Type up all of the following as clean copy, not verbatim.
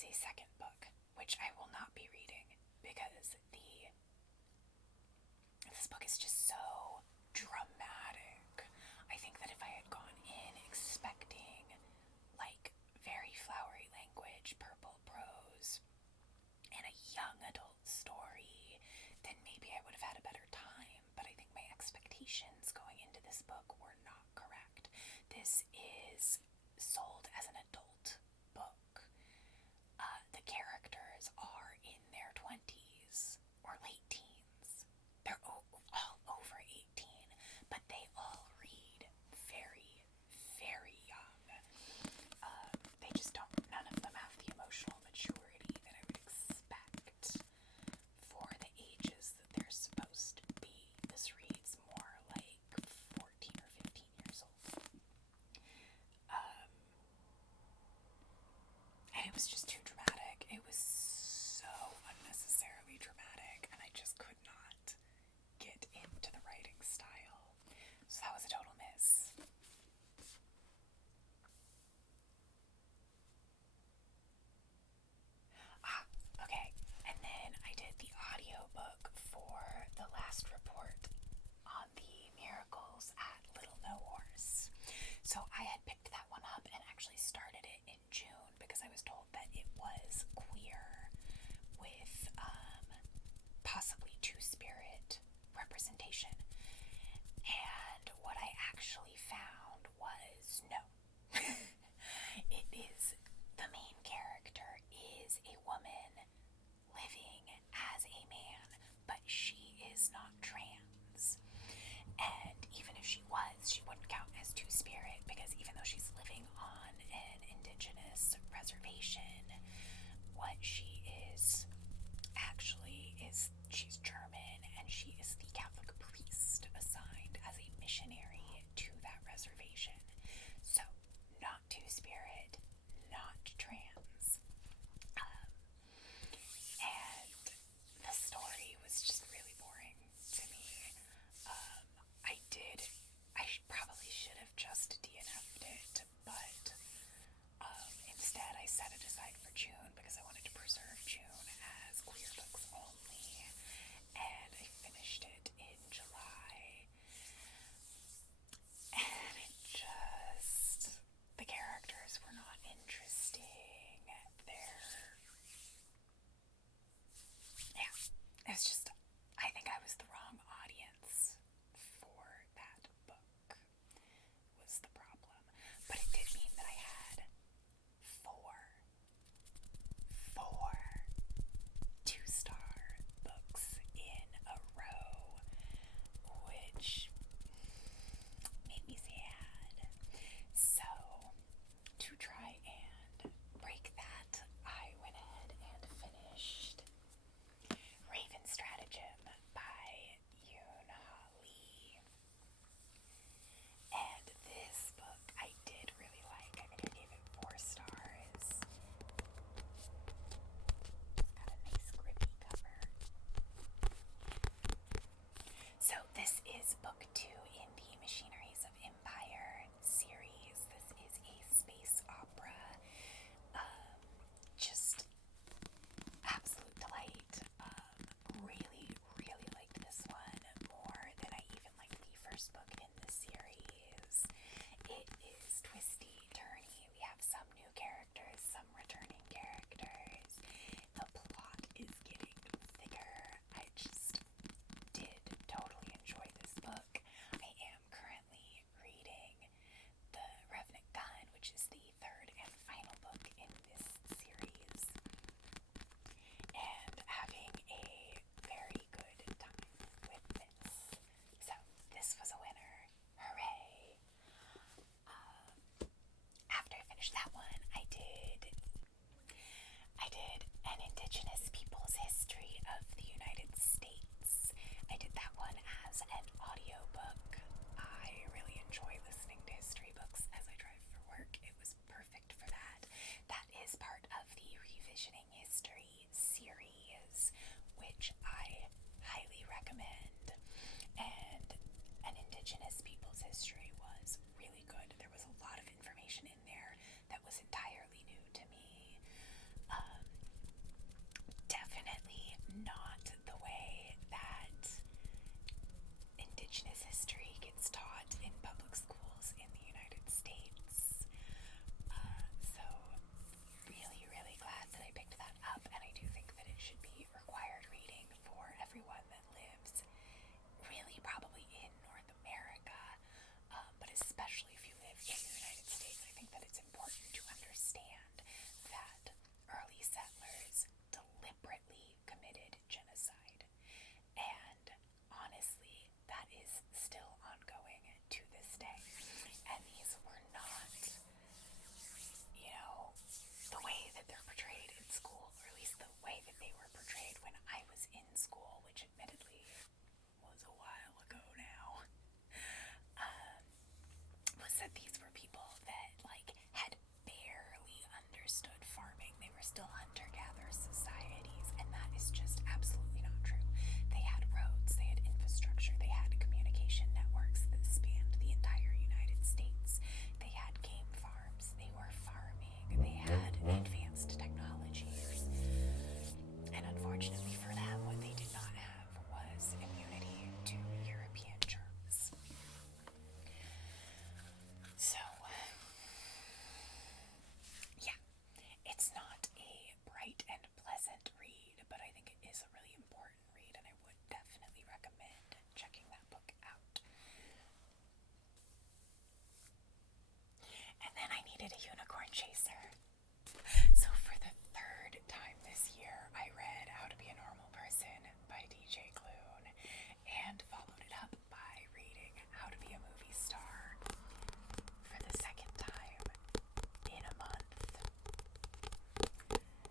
is a second book, which I will not be reading because this book is just so dramatic. I think that if I had gone in expecting like very flowery language, purple prose, and a young adult story, then maybe I would have had a better time. But I think my expectations going into this book were not correct. This is sold as an adult book. The characters are in their 20s or late teens. They're all over 18, but they all read very, very young. They just don't, none of them have the emotional maturity that I would expect for the ages that they're supposed to be. This reads more like 14 or 15 years old. And it was just too dramatic. It was so unnecessarily dramatic, and I just could not get into the writing style. So that was a total miss. Okay. And then I did the audiobook for The Last Report on the Miracles at Little No Horse. So I had picked that one up and actually started it in June because I was told that it was queer with possibly two-spirit representation. And what I actually found was no. It is, the main character is a woman living as a man, but she is not trans. when I was in school, which admittedly was a while ago now, was that these were people that like had barely understood farming. They were still hunter-gatherer societies, and that is just absolutely not true. They had roads, they had infrastructure, they had communication networks that spanned the entire United States. They had game farms, they were farming, they had advanced technologies. And unfortunately for them, what they did not have was immunity to European germs. So, yeah, it's not a bright and pleasant read, but I think it is a really important read, and I would definitely recommend checking that book out. And then I needed a unicorn chaser. So for the third time this year, I read How to Be a Normal Person by DJ Clune, and followed it up by reading How to Be a Movie Star for the second time in a month.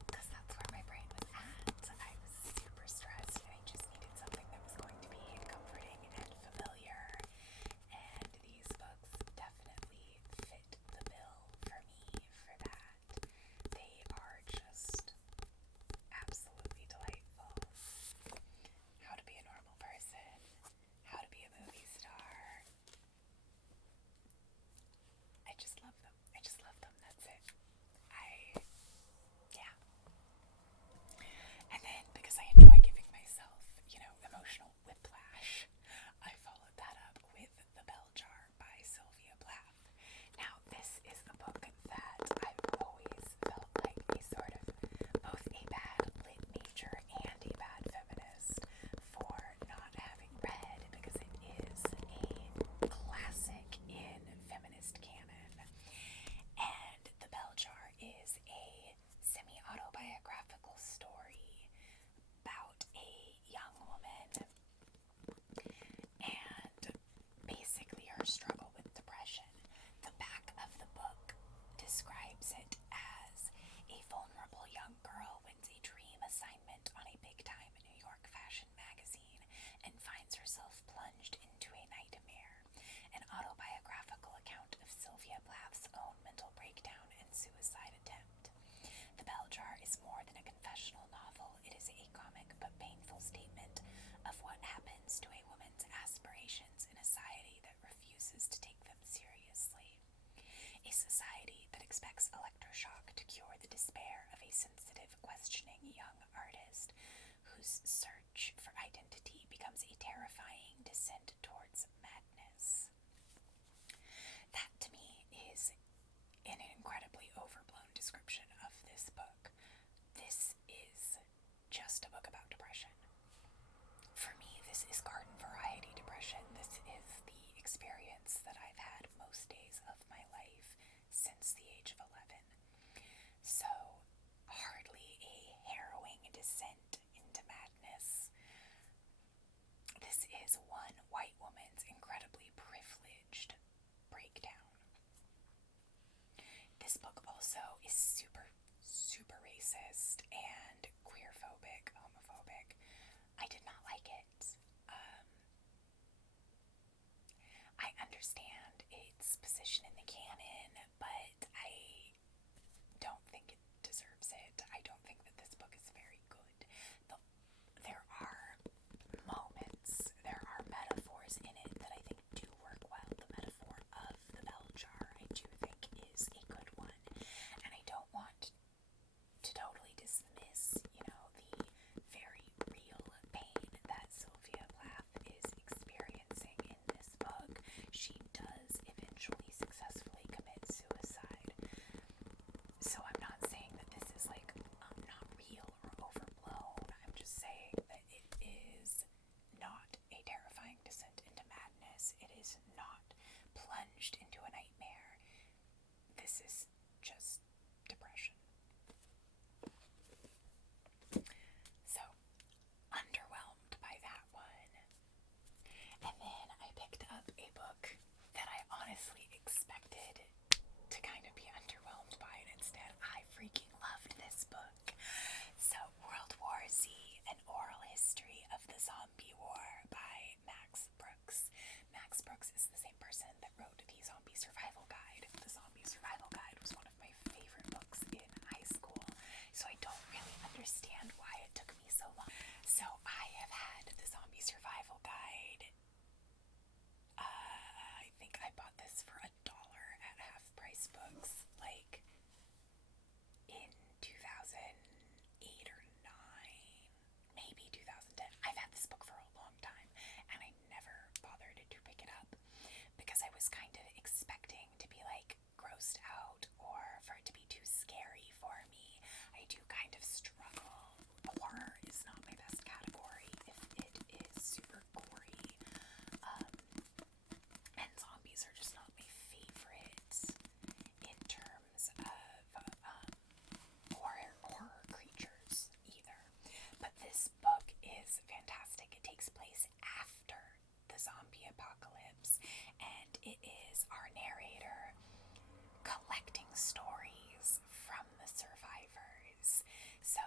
Because that's where my brain was at. I was super stressed, and I just needed something that was going to be comforting and familiar. And these books definitely fit the bill for me for that. They are just absolutely delightful. How to Be a Normal Person, How to Be a Movie Star. I just love them. I just love them. That's it. Yeah. And then, because I enjoy giving myself, emotional whiplash, I followed that up with The Bell Jar by Sylvia Plath. Now, this is a book that I've always felt like a sort of both a bad lit major and a bad feminist for not having read, because it is a classic in feminist canon. And The Bell Jar is a semi-autobiographical story about a young woman and basically her struggle with depression. The back of the book describes it as a vulnerable young girl wins a dream assignment on a big-time New York fashion magazine and finds herself plunged into a nightmare. An autobiographical account of Sylvia Plath's own mental breakdown and suicide attempt. The Bell Jar is more than a confessional novel. It is a comic but painful statement of what happens to a woman's aspirations in a society that refuses to take them seriously. A society that expects electroshock to cure the despair of a sensitive, questioning young artist whose search for identity becomes a terrifying descent towards madness. That, to me, is an incredibly overblown description of this book. This is just a book about depression. For me, this is garden variety depression. This is the experience that I've had most days of my life since the age of 11. So, hardly a harrowing descent into madness. collecting stories from the survivors. So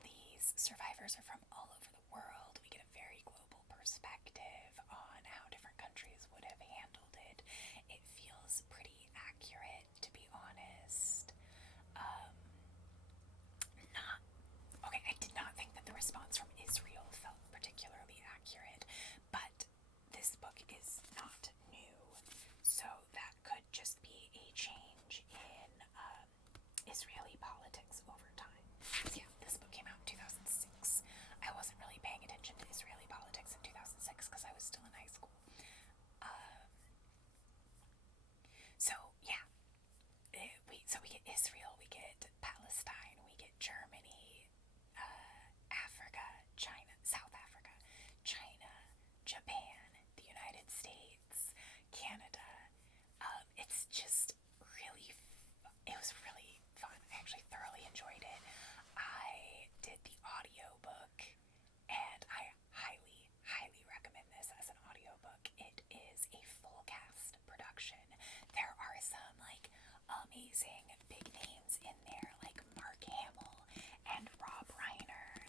these survivors are from all over the world. We get a very global perspective on how different countries would have handled it. It feels pretty accurate, to be honest. Not okay. I did not think that the response from Israel felt particularly accurate, but this book is not new, so that could just be a change in Israeli politics over time. So yeah, this book came out in 2006. I wasn't really paying attention to Israeli politics in 2006 because I was still in high school. So yeah, we get Israel, we get Palestine, we get Germany, Africa, China, South Africa, China, Japan, the United States, Canada. It's just really, it was really fun. I actually thoroughly enjoyed it. I did the audiobook, and I highly, highly recommend this as an audiobook. It is a full cast production. There are some like amazing big names in there, like Mark Hamill and Rob Reiner.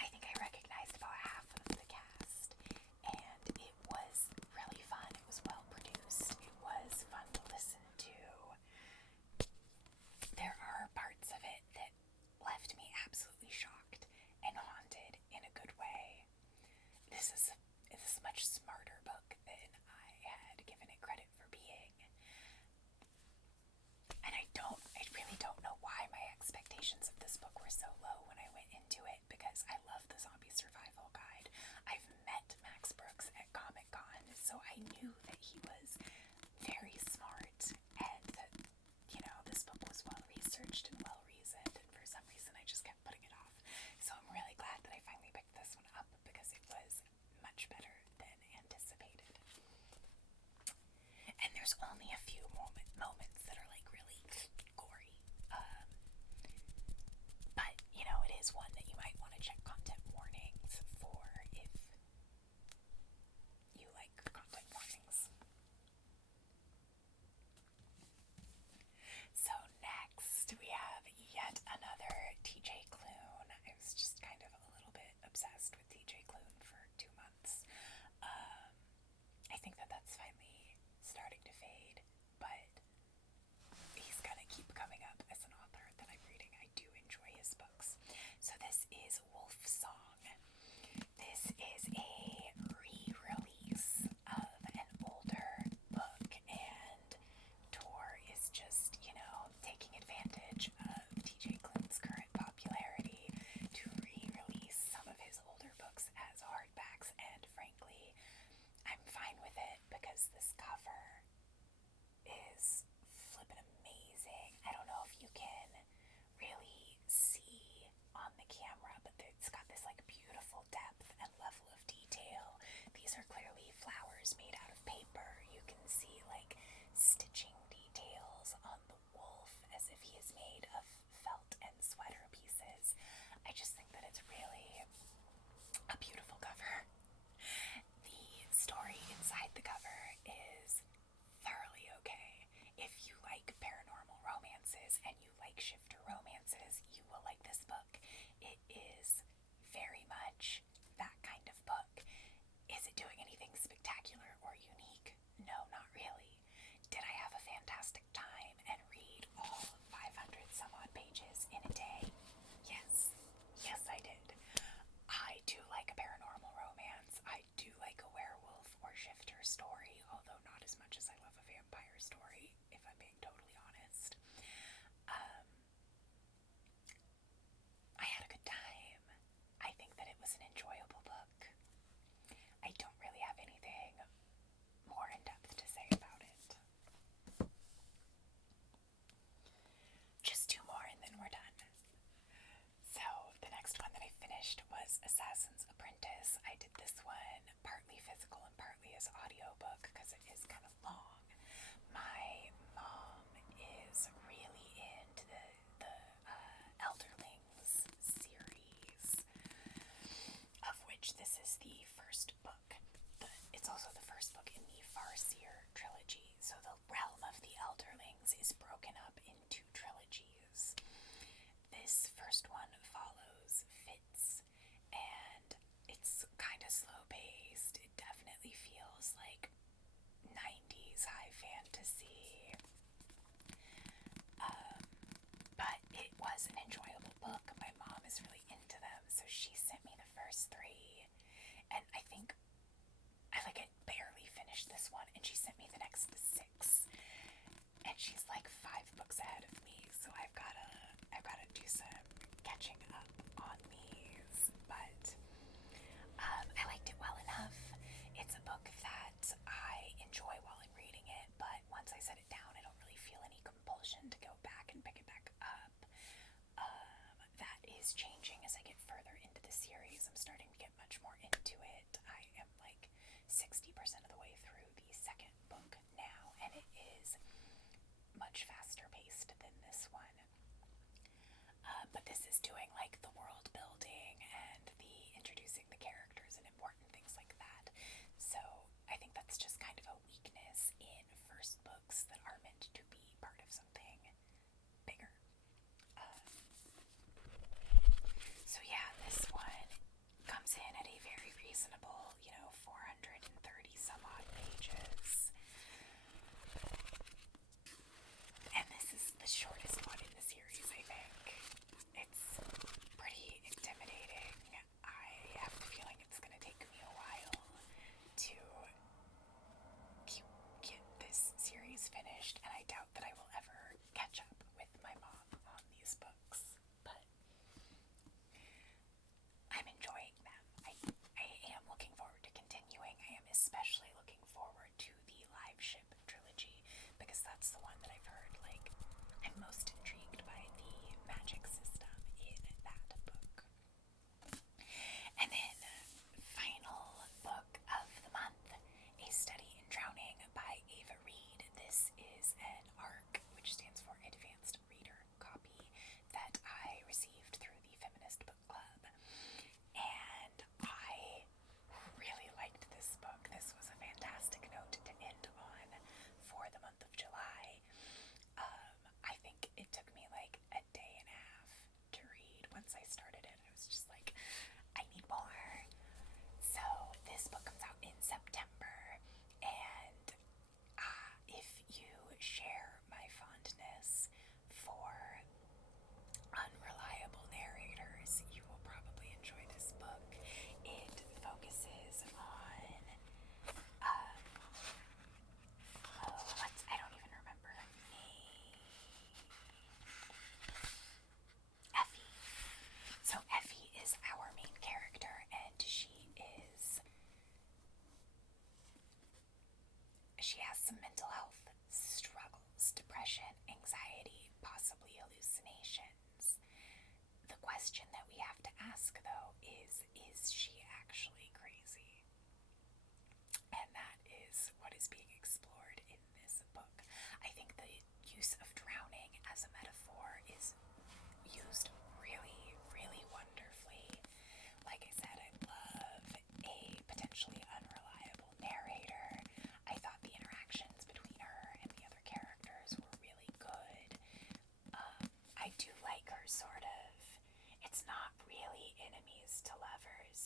I think I recognized about half of the cast, and it was really fun. It was well produced. It was fun to listen to. There are parts of it that left me absolutely shocked and haunted in a good way. This is a much smarter book than I had given it credit for being. And I really don't know why my expectations of this book were so low when I went into it, because I love the zombie survival guide. I've met Max Brooks at Comic-Con, so I knew that he was very smart and that, this book was well researched and well reasoned, and for some reason I just kept putting it off. So I'm really glad that I finally picked this one up because it was much better than anticipated. And there's only a few moments that are like really gory. But, it is one that you might want to check content warnings for if you like content warnings. So next we have yet another TJ Klune. I was just kind of a little bit obsessed with TJ Klune for 2 months. I think that that's finally starting to fade, but he's gonna keep coming up as an author that I'm reading. I do enjoy his books. So this is Wolf Song. This is a re-release of an older book, and Tor is just, taking advantage of TJ Klune's current popularity to re-release some of his older books as hardbacks, and frankly, I'm fine with it because this cover is flippin' amazing. I don't know if you can really see on the camera, but it's got this like beautiful depth and level of detail. These are clearly flowers made out of paper. You can see like stitching details on the wolf as if he is made of felt and sweater pieces. I just think that it's really a beautiful cover. The story inside the cover is thoroughly okay. If you like paranormal romances and you like shifter romances, you will like this book. It is very much that kind of book. Is it doing anything spectacular or unique? No, not really. Did I have a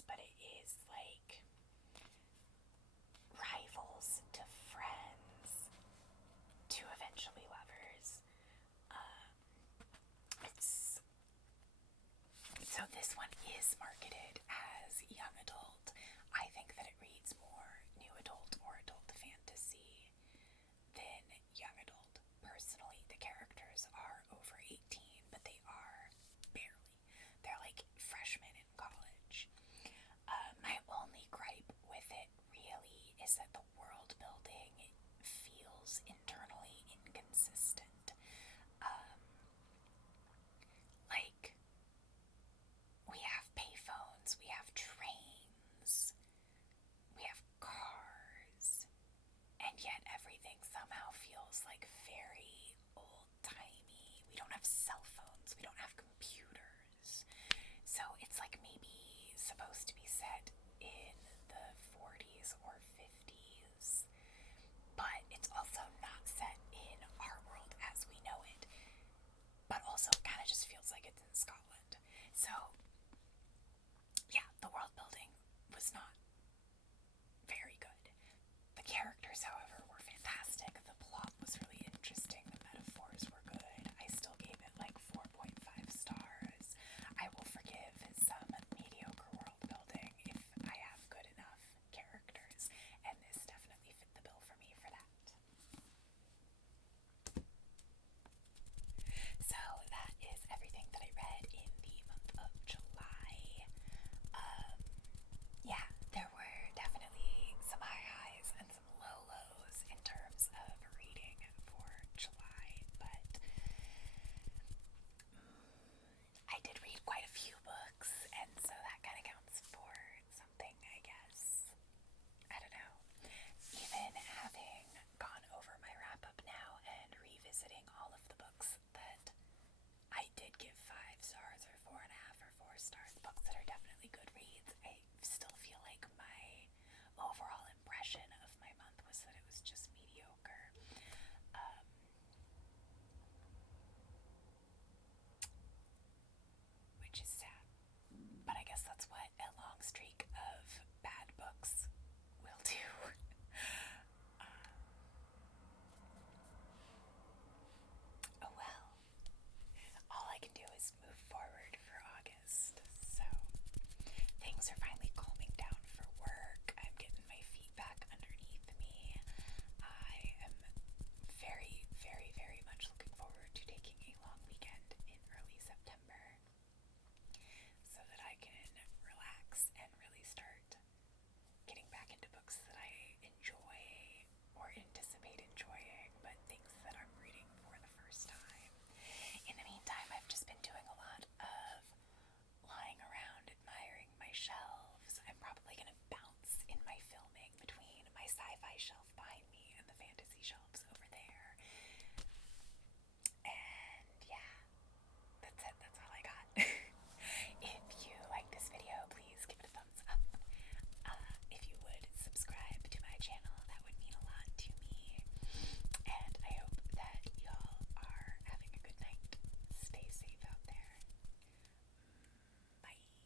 but it is like rivals to friends to eventually lovers. It's so this one is marketed